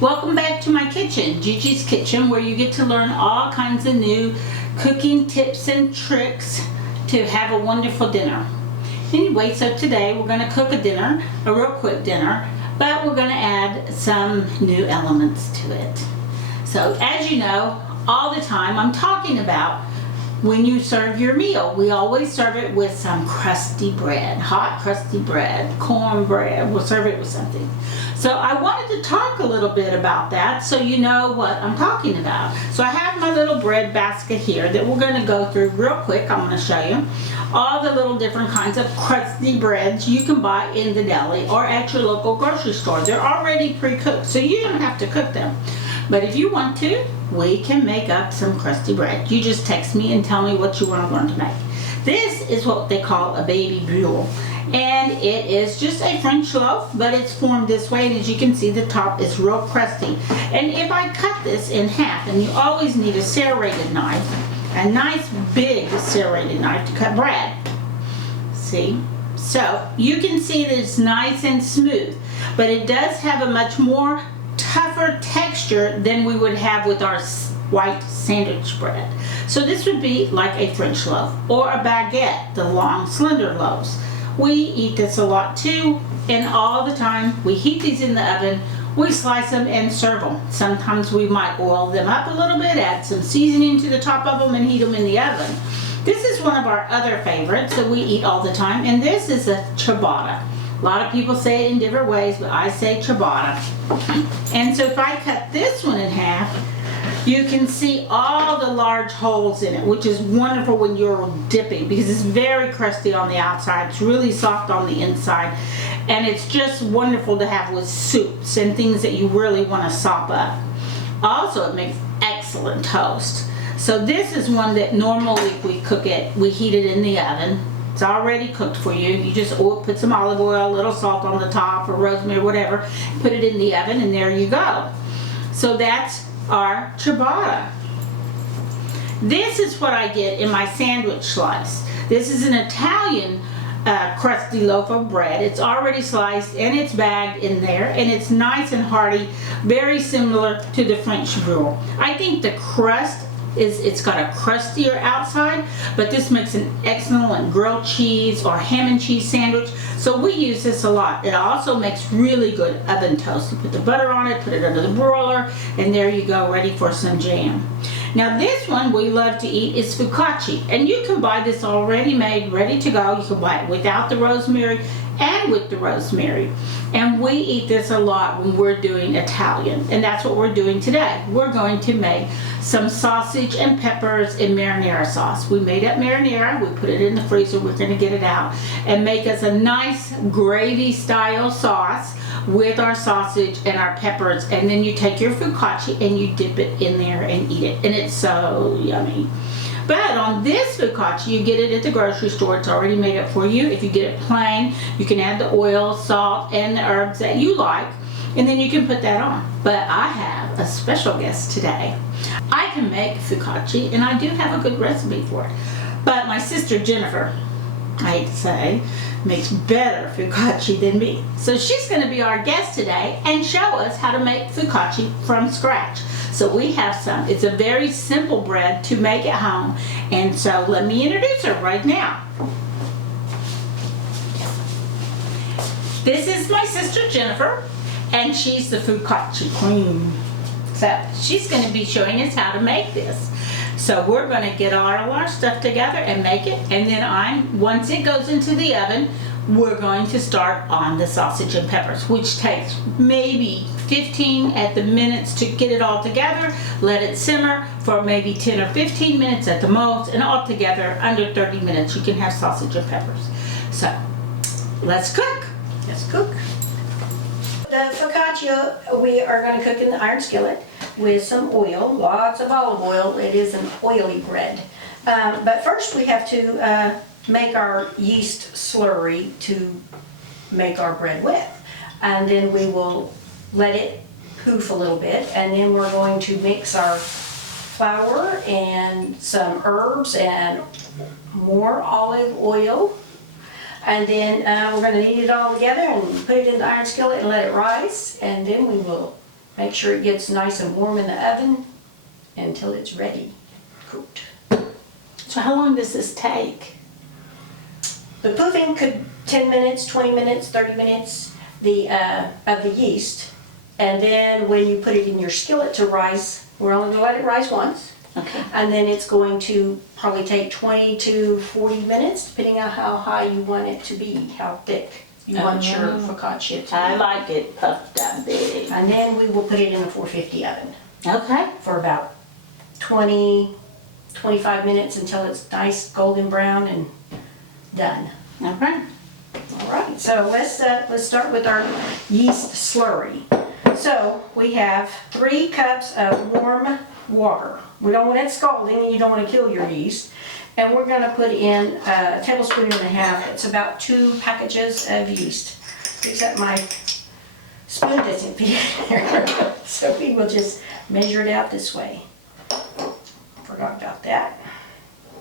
Welcome back to my kitchen, Gigi's Kitchen, where you get to learn all kinds of new cooking tips and tricks to have a wonderful dinner. Anyway, so today we're going to cook a dinner, a real quick dinner, but we're going to add some new elements to it. So as you know, all the time I'm talking about when you serve your meal, we always serve it with some crusty bread, hot crusty bread, cornbread. We'll serve it with something. So I wanted to talk a little bit about that so you know what I'm talking about. So I have my little bread basket here that we're going to go through real quick. I'm going to show you all the little different kinds of crusty breads you can buy in the deli or at your local grocery store. They're already pre-cooked, so you don't have to cook them. But if you want to, we can make up some crusty bread. You just text me and tell me what you want to learn to make. This is what they call a baby bulle. And it is just a French loaf, but it's formed this way. And as you can see, the top is real crusty. And if I cut this in half, and you always need a serrated knife, a nice big serrated knife to cut bread. See? So you can see that it's nice and smooth, but it does have a much more tougher texture than we would have with our white sandwich bread. So this would be like a French loaf or a baguette, the long slender loaves. We eat this a lot too, and all the time we heat these in the oven, we slice them and serve them. Sometimes we might oil them up a little bit, add some seasoning to the top of them and heat them in the oven. This is one of our other favorites that we eat all the time, and this is a ciabatta. A lot of people say it in different ways, but I say ciabatta. And so if I cut this one in half, you can see all the large holes in it, which is wonderful when you're dipping because it's very crusty on the outside. It's really soft on the inside. And it's just wonderful to have with soups and things that you really want to sop up. Also, it makes excellent toast. So this is one that normally if we cook it, we heat it in the oven. It's already cooked for you. You just put some olive oil, a little salt on the top or rosemary, whatever. Put it in the oven and there you go. So that's our ciabatta. This is what I get in my sandwich slice. This is an Italian crusty loaf of bread. It's already sliced and it's bagged in there and it's nice and hearty, very similar to the French bulle. I think the crust it's got a crustier outside, but this makes an excellent grilled cheese or ham and cheese sandwich, so we use this a lot. It also makes really good oven toast. You put the butter on it, put it under the broiler, and there you go, ready for some jam. Now this one we love to eat is focaccia, and you can buy this already made, ready to go. You can buy it without the rosemary and with the rosemary. And we eat this a lot when we're doing Italian, and that's what we're doing today. We're going to make some sausage and peppers in marinara sauce. We made up marinara, we put it in the freezer, we're going to get it out, and make us a nice gravy style sauce with our sausage and our peppers, and then you take your focaccia and you dip it in there and eat it, and it's so yummy. But on this focaccia, you get it at the grocery store. It's already made up for you. If you get it plain, you can add the oil, salt, and the herbs that you like, and then you can put that on. But I have a special guest today. I can make focaccia, and I do have a good recipe for it. But my sister Jennifer, I hate to say, makes better focaccia than me. So she's going to be our guest today and show us how to make focaccia from scratch. So we have some. It's a very simple bread to make at home. And so let me introduce her right now. This is my sister Jennifer, and she's the focaccia queen. So she's going to be showing us how to make this. So we're going to get all our stuff together and make it, and then once it goes into the oven, we're going to start on the sausage and peppers, which takes maybe 15 at the minutes to get it all together. Let it simmer for maybe 10 or 15 minutes at the most, and altogether under 30 minutes you can have sausage and peppers. So let's cook. Let's cook. The focaccia we are going to cook in the iron skillet with some oil, lots of olive oil. It is an oily bread. But first we have to make our yeast slurry to make our bread with. And then we will let it poof a little bit, and then we're going to mix our flour and some herbs and more olive oil. And then we're going to knead it all together and put it in the iron skillet and let it rise, and then we will Make sure it gets nice and warm in the oven until it's ready, cooked. So how long does this take? The poofing could 10 minutes, 20 minutes, 30 minutes of the yeast. And then when you put it in your skillet to rise, we're only gonna let it rise once. Okay. And then it's going to probably take 20 to 40 minutes, depending on how high you want it to be, how thick you want your focaccia to be. I like it puffed up big. And then we will put it in a 450 oven Okay. for about 20, 25 minutes until it's nice golden brown and done. Okay. All right, so let's start with our yeast slurry. So we have 3 cups of warm water. We don't want it scalding and you don't want to kill your yeast. And we're going to put in a tablespoon and a half. It's about 2 packages of yeast. Except my spoon doesn't fit in there. So we will just measure it out this way. Forgot about that.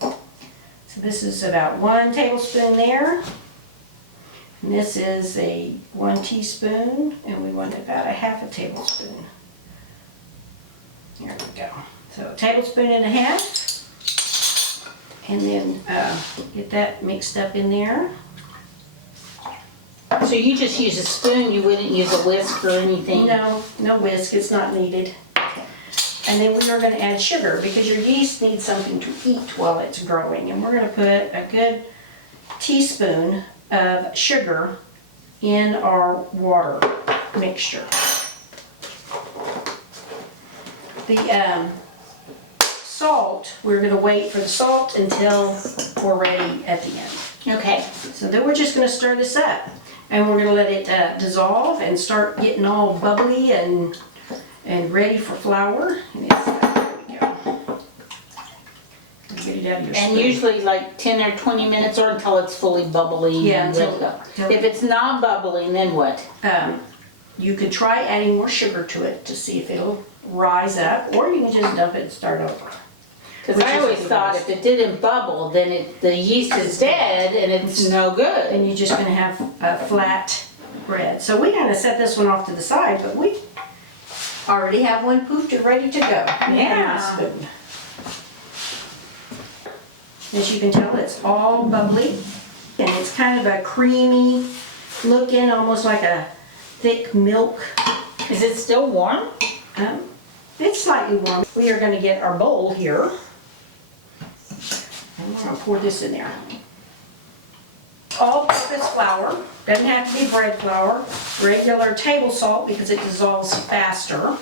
So this is about 1 tablespoon there. And this is a 1 teaspoon, and we want about a half a tablespoon. There we go. So a tablespoon and a half. And then get that mixed up in there. So you just use a spoon, you wouldn't use a whisk or anything? No whisk, it's not needed. And then we are going to add sugar because your yeast needs something to eat while it's growing. And we're going to put a good teaspoon of sugar in our water mixture. The salt, we're going to wait for the salt until we're ready at the end. Okay. So then we're just going to stir this up. And we're going to let it dissolve and start getting all bubbly and ready for flour. And it's, there we go. Get it out of your And spoon. usually like 10 or 20 minutes or until it's fully bubbly. Yeah, and ready to go. If it's not bubbling, then what? You could try adding more sugar to it to see if it'll rise up, or you can just dump it and start over. Because I always thought if it didn't bubble, then the yeast is dead and it's no good. And you're just going to have a flat bread. So we're going to set this one off to the side, but we already have one poofed and ready to go. Yeah. Spoon. As you can tell, it's all bubbly, and it's kind of a creamy looking, almost like a thick milk. Is it still warm? It's slightly warm. We are going to get our bowl here. And we're going to pour this in there. All-purpose flour. Doesn't have to be bread flour. Regular table salt because it dissolves faster.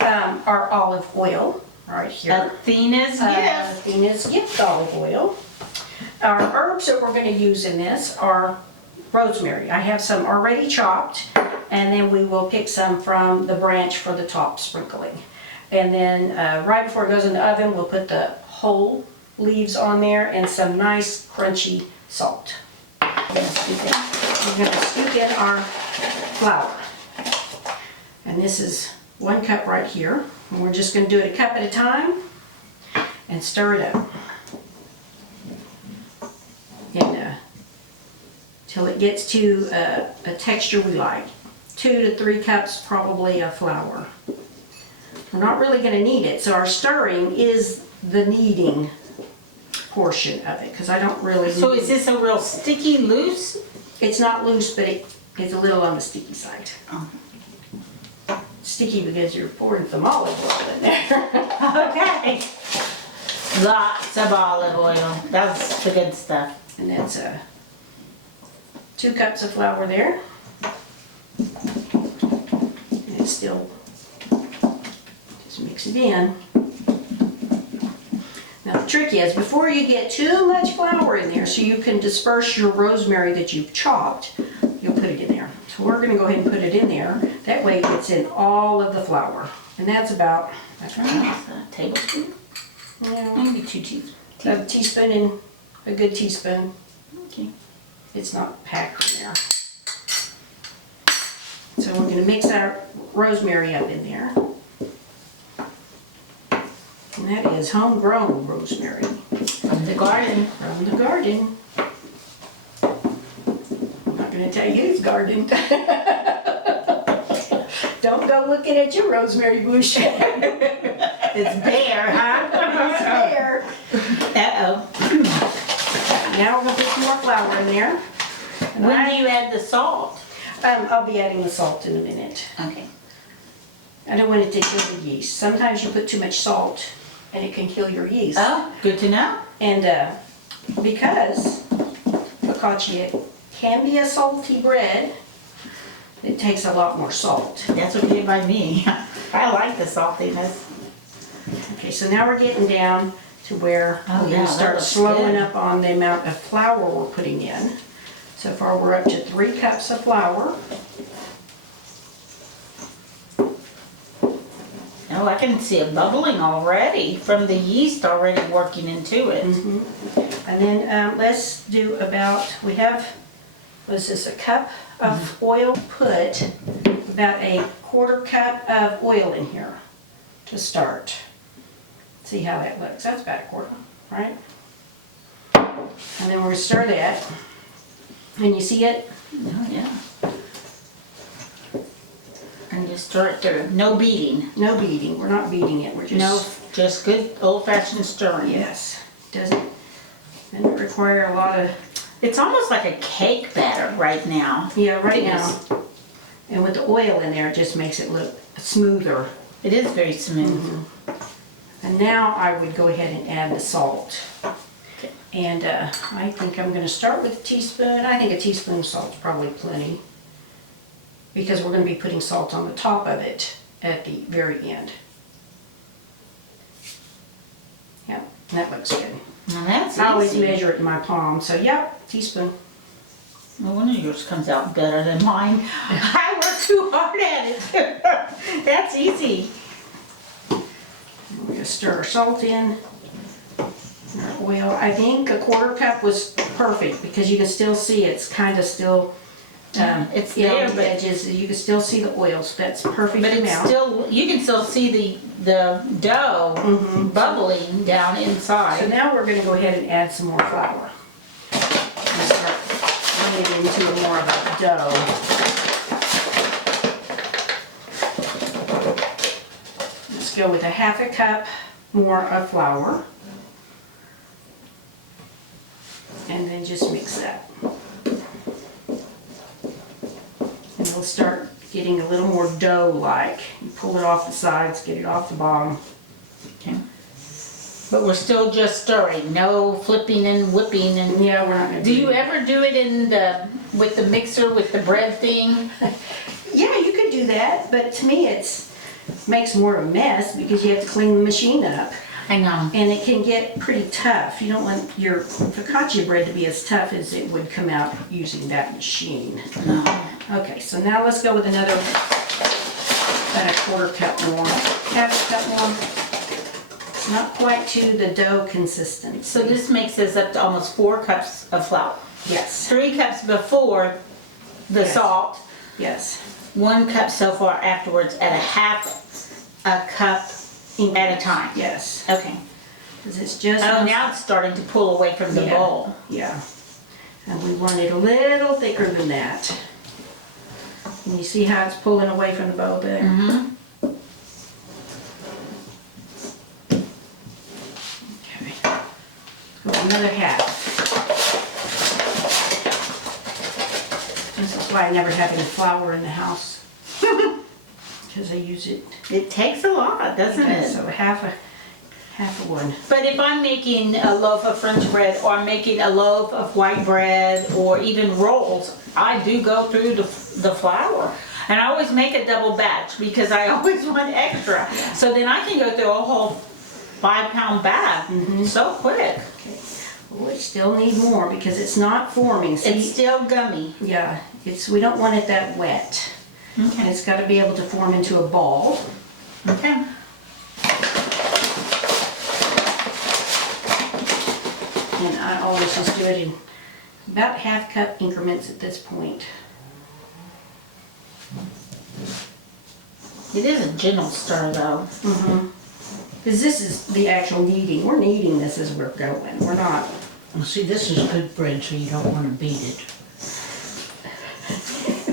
Our olive oil right here. Athena's gift. Athena's gift olive oil. Our herbs that we're going to use in this are rosemary. I have some already chopped, and then we will pick some from the branch for the top sprinkling. And then right before it goes in the oven, we'll put the whole leaves on there and some nice crunchy salt. We're going to scoop in our flour. And this is 1 cup right here. And we're just going to do it a cup at a time and stir it up. And till it gets to a texture we like. 2 to 3 cups probably of flour. We're not really going to knead it, so our stirring is the kneading portion of it, because I don't really. So is this a real sticky, loose? It's not loose, but it's a little on the sticky side. Oh. Sticky because you're pouring some olive oil in there. Okay. Lots of olive oil. That's the good stuff. And that's 2 cups of flour there. And it's still, just mix it in. Now the trick is, before you get too much flour in there so you can disperse your rosemary that you've chopped, you'll put it in there. So we're going to go ahead and put it in there. That way it's in all of the flour. And that's about A tablespoon? yeah, Maybe 2 teaspoons. a teaspoon and a good teaspoon. Okay. It's not packed in there. So we're going to mix our rosemary up in there. And that is homegrown rosemary. From the garden. From the garden. I'm not going to tell you whose garden. Don't go looking at your rosemary bush. It's bare, huh? It's there. Uh-oh. Now we're gonna put some more flour in there. And When do you add the salt? I'll be adding the salt in a minute. Okay. I don't want it to kill the yeast. Sometimes you put too much salt and it can kill your yeast. Oh, good to know. And because focaccia can be a salty bread, it takes a lot more salt. That's okay by me. I like the saltiness. Okay, so now we're getting down to where Oh, we're yeah, gonna that start looks slowing good. up on the amount of flour we're putting in. So far we're up to 3 cups of flour. Oh, I can see it bubbling already from the yeast already working into it. And then let's do about, we have, what is this, a cup of oil? Put about a 1/4 cup of oil in here to start. See how that looks. That's about a 1/4, right? And then we're gonna stir that. And you see it? Oh, yeah. And just stir it through. No beating. No beating. We're not beating it. We're just. No, just good old-fashioned stirring. Yes. Doesn't require a lot of. It's almost like a cake batter right now. Yeah, right Thickness. now. And with the oil in there, it just makes it look smoother. It is very smooth. And now I would go ahead and add the salt. Okay. And I think I'm gonna start with a teaspoon. I think a teaspoon of salt's probably plenty, because we're gonna be putting salt on the top of it at the very end. Yep, that looks good. Now that's I always easy. measure it in my palm, so yep, teaspoon. No wonder yours comes out better than mine. I work too hard at it. That's easy. We're gonna stir our salt in, and our oil. I think a 1/4 cup was perfect, because you can still see it's kind of still, It's you know, there, the but edges, you can still see the oil, so that's perfect But it's amount. still, you can still see the dough bubbling down So inside. now we're gonna go ahead and add some more flour. And start turning it into more of a dough. Let's go with a 1/2 cup more of flour. And then just mix that. And we'll start getting a little more dough-like. You pull it off the sides, get it off the bottom. Okay. But we're still just stirring, no flipping and whipping and. Yeah, we're not gonna Do you ever do it with the mixer, with the bread thing? Yeah, you could do that, but to me makes more of a mess, because you have to clean the machine up. I know. And it can get pretty tough. You don't want your focaccia bread to be as tough as it would come out using that machine. No. Okay, so now let's go with another, about a 1/4 cup more, 1/2 cup more. It's not quite to the dough consistency. So this makes us up to almost 4 cups of flour. Yes, 3 cups before the Yes. salt, yes. 1 cup so far afterwards, at a 1/2 cup at a time. Yes, Okay. because it's just. Oh, now it's starting to pull away from the Yeah. bowl. Yeah, and we want it a little thicker than that. And you see how it's pulling away from the bowl there? Mm-hmm. Okay. Go another 1/2. This is why I never have any flour in the house. Because I use it. It takes a lot, doesn't it? So half a one. But if I'm making a loaf of French bread, or I'm making a loaf of white bread, or even rolls, I do go through the flour. And I always make a double batch, because I always want extra. So then I can go through a whole 5-pound bag so quick. Okay. We still need more, because it's not forming. See? It's still gummy. Yeah, we don't want it that wet. And Okay. it's got to be able to form into a ball. Okay. And I always just do it in about 1/2 cup increments at this point. It is a gentle stir though. Because this is the actual kneading. We're kneading this as we're going. We're not. Well, see, this is good bread, so you don't want to beat it.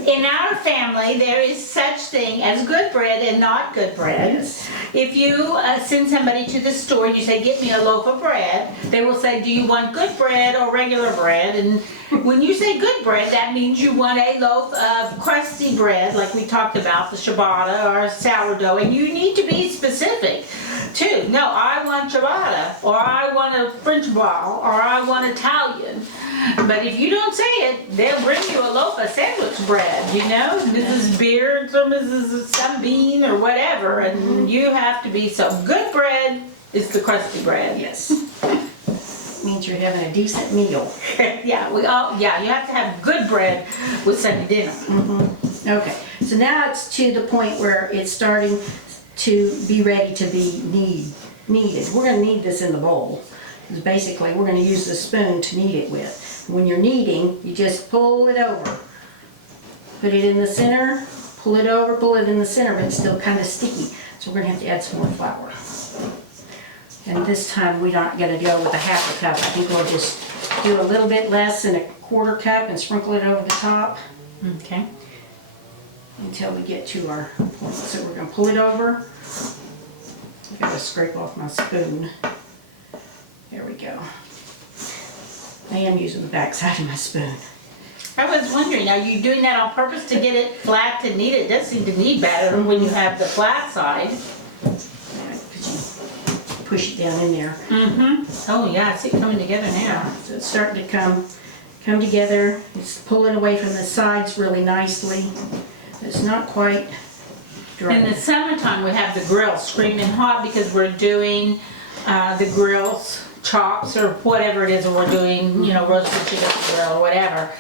In our family, there is such thing as good bread and not good bread. Yes. If you send somebody to the store and you say, get me a loaf of bread, they will say, do you want good bread or regular bread? And when you say good bread, that means you want a loaf of crusty bread, like we talked about, the ciabatta or sourdough, and you need to be specific too. No, I want ciabatta, or I want a French ball, or I want Italian. But if you don't say it, they'll bring you a loaf of sandwich bread, you know, Mrs. Beards or Mrs. Some Bean or whatever, and you have to be, so good bread is the crusty bread. Yes. Means you're having a decent meal. Yeah, you have to have good bread with Sunday dinner. Okay, so now it's to the point where it's starting to be ready to be kneaded. We're going to knead this in the bowl. Because basically, we're going to use the spoon to knead it with. When you're kneading, you just pull it over. Put it in the center, pull it over, pull it in the center, but it's still kind of sticky. So we're going to have to add some more flour. And this time, we're not going to go with a half a cup. I think we'll just do a little bit less than a quarter cup and sprinkle it over the top. Okay. Until we get to our point. So we're going to pull it over. I've got to scrape off my spoon. There we go. I am using the back side of my spoon. I was wondering, are you doing that on purpose to get it flat to knead? It does seem to knead better when you have the flat side. Because you push it down in there. Oh yeah, I see it coming together now. So it's starting to come together. It's pulling away from the sides really nicely. It's not quite dry. In the summertime, we have the grill screaming hot because we're doing the grills, chops, or whatever it is that we're doing, you know, roasted chicken on the grill or whatever.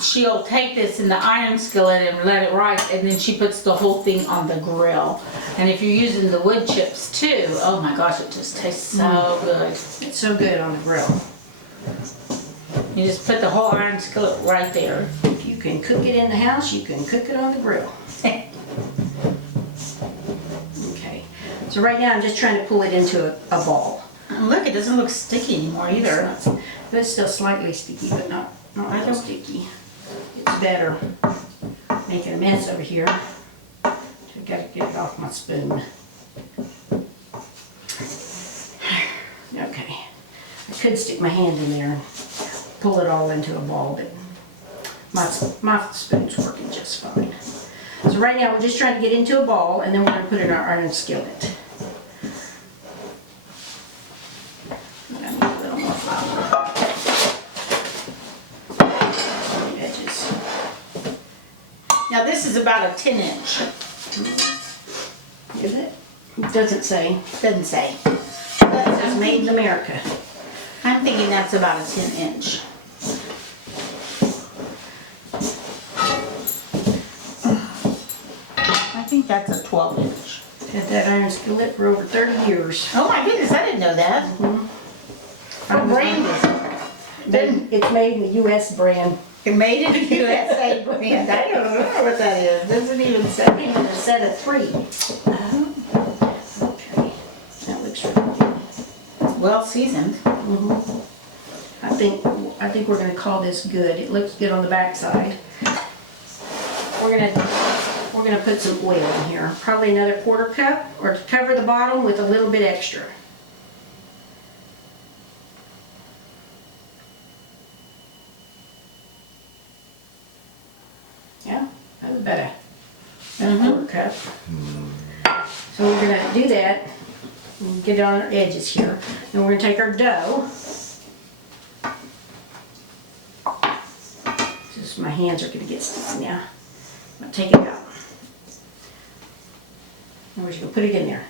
She'll take this in the iron skillet and let it rise, and then she puts the whole thing on the grill. And if you're using the wood chips too, oh my gosh, it just tastes so good. It's so good on the grill. You just put the whole iron skillet right there. If you can cook it in the house, you can cook it on the grill. Okay. So right now I'm just trying to pull it into a ball. Look, it doesn't look sticky anymore either. But it's still slightly sticky, but not real sticky. It's better. Making a mess over here. So I've got to get it off my spoon. Okay. I could stick my hand in there and pull it all into a ball, but my spoon's working just fine. So right now we're just trying to get into a ball, and then we're going to put it in our iron skillet. I need a little more flour. On the edges. Now this is about a 10-inch. Is it? It doesn't say. Doesn't say. It says made in America. I'm thinking that's about a 10-inch. I think that's a 12-inch. Had that iron skillet for over 30 years. Oh my goodness, I didn't know that. What brand is it? It's made in the U.S. brand. It made in the USA brand. I don't know what that is. Doesn't even say. It's a set of 3. Okay, that looks really good. Well seasoned. I think we're going to call this good. It looks good on the back side. We're going to put some oil in here. Probably another quarter cup, or to cover the bottom with a little bit extra. Yeah, that was better. Quarter cup. So we're going to do that. And get it on our edges here. Then we're going to take our dough. Just my hands are going to get sticky now. I'm going to take it out. And we're just going to put it in there.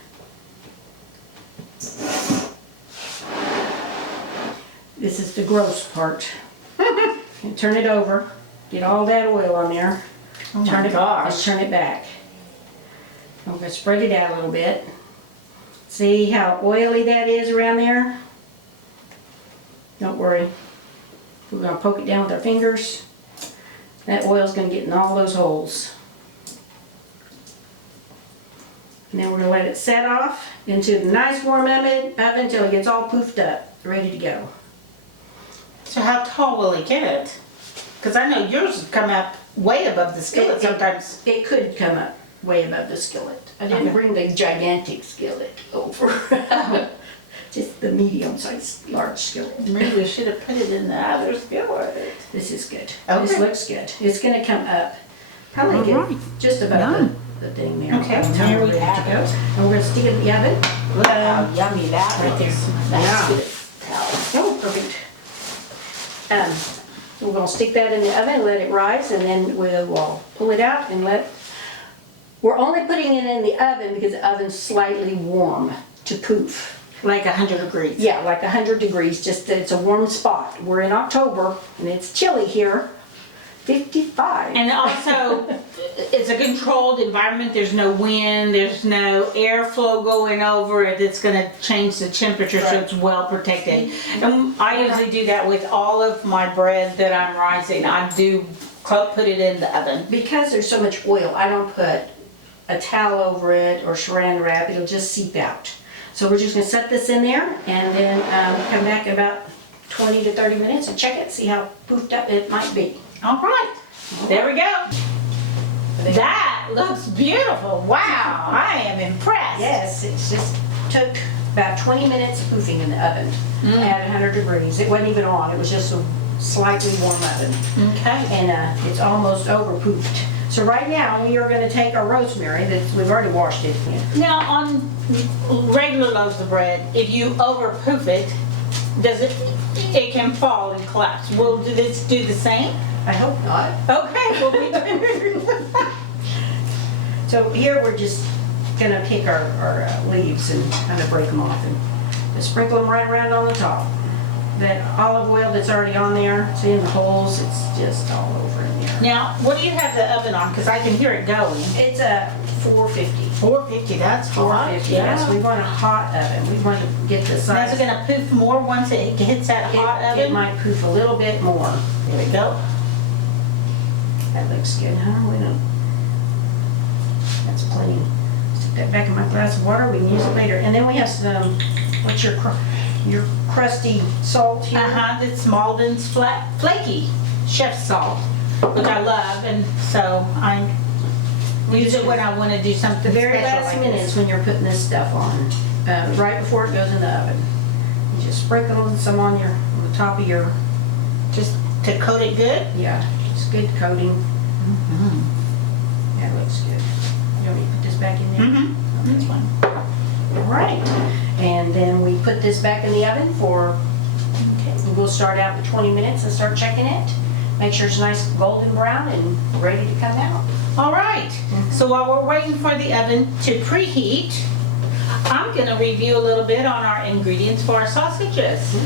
This is the gross part. And turn it over. Get all that oil on there. Oh Turn my it, gosh. just turn it back. I'm going to spread it out a little bit. See how oily that is around there? Don't worry. We're going to poke it down with our fingers. That oil's going to get in all those holes. And then we're going to let it set off into the nice warm oven until it gets all poofed up, ready to go. So how tall will it get? Because I know yours would come up way above the skillet sometimes. It could come up way above the skillet. I didn't Okay. bring the gigantic skillet over. Just the medium-sized, large skillet. Maybe we should have put it in the other skillet. This is good. Okay. This looks good. It's gonna come up, probably All get right. just about Done. the thing there. Okay, By the time there we're we ready have to go. it. And we're gonna stick it in the oven. Look how yummy that right there. That's Yeah. good. Oh, perfect. We're gonna stick that in the oven, let it rise, and then we'll pull it out and we're only putting it in the oven because the oven's slightly warm to poof. Like 100 degrees. Yeah, like 100 degrees, just it's a warm spot. We're in October and it's chilly here, 55. And also, it's a controlled environment. There's no wind, there's no airflow going over it that's going to change the temperature, so Right. it's well protected. And I usually do that with all of my bread that I'm rising. I do put it in the oven. Because there's so much oil, I don't put a towel over it or saran wrap, it'll just seep out. So we're just gonna set this in there and then come back in about 20 to 30 minutes and check it, see how poofed up it might be. All right, there we go. That looks beautiful. Wow, I am impressed. Yes, it just took about 20 minutes of poofing in the oven at 100 degrees. It wasn't even on, it was just a slightly warm oven. Okay. And it's almost over poofed. So right now, we are gonna take our rosemary, we've already washed it. Now, on regular loaves of bread, if you overproof it, it can fall and collapse. Will this do the same? I hope not. Okay, well, we do. So here we're just gonna pick our leaves and kind of break them off and just sprinkle them right around on the top. That olive oil that's already on there, see in the holes, it's just all over in there. Now, what do you have the oven on? Because I can hear it going. It's a 450. 450, that's hot. 450, yes, we want a hot oven. We want to get the Now, is size. it gonna poof more once it hits that hot It oven? might poof a little bit more. There we go. That looks good, huh? We don't. That's plenty. Stick that back in my glass of water. We can use it later. And then we have some. What's your crusty salt here? That's Malden's flaky chef salt, which I love, and so I use it when I want to do something The very special last like minutes this. when you're putting this stuff on, right before it goes in the oven. You just sprinkle some on the top of your. Just to coat it good. Yeah, it's good coating. That looks good. You want me to put this back in there? Mm-hmm. That's fine. All right, and then we put this back in the oven for, we'll start out with 20 minutes and start checking it. Make sure it's nice golden brown and ready to come out. All right, so while we're waiting for the oven to preheat, I'm gonna review a little bit on our ingredients for our sausages.